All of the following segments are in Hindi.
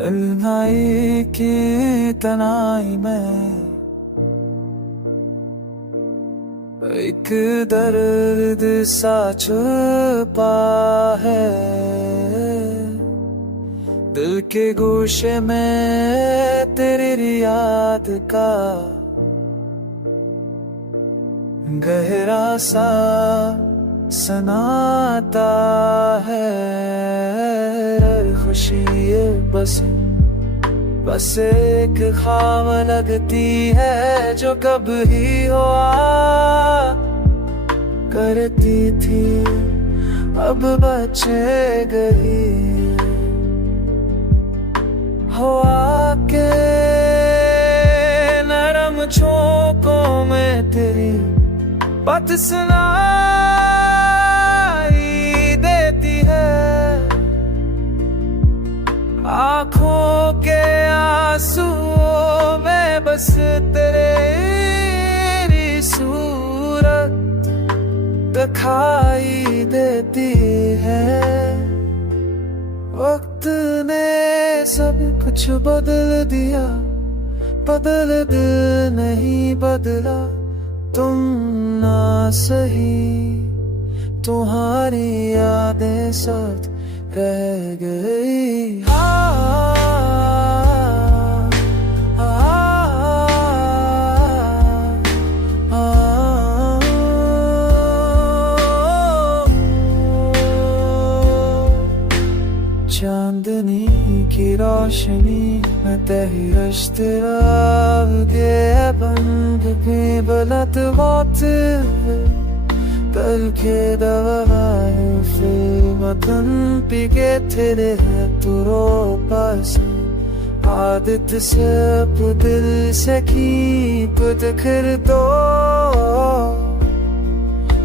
मिलनाई की तनाई में एक दर्द सा छुपा है। दिल के गोशे में तेरी याद का गहरा सा सनाता है। खुशी बस एक ख्वाब लगती है जो कब ही हुआ करती थी, अब बचे गई हवा के नरम झोंकों में तेरी बात सुनाई देती है। आँखों के आंसुओं में बस तेरी सूरत दिखाई देती है। वक्त ने सब कुछ बदल दिया, बदल दिल नहीं बदला। तुम ना सही, तुम्हारी यादें साथ रह गई। चांदनी की रोशनी में तेरी तेरा गया बंद भी बलत मौत कल के दवाए फिर वतन पिके तेरे तू रो पास आदत से दिल से की कुछ कर दो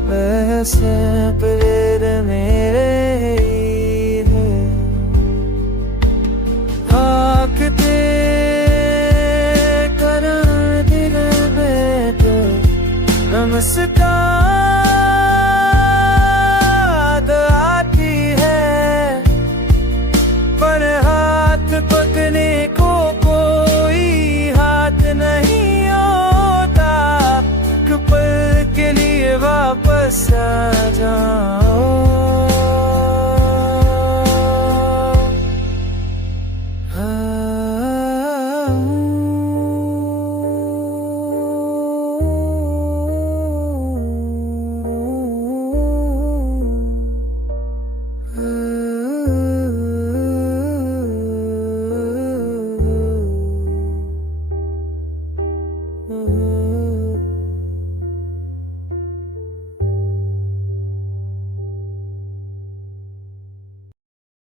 वैसे प्रेर मेरे हाकते कर दिल में तो नमस्कार आती है पर हाथ पकड़ने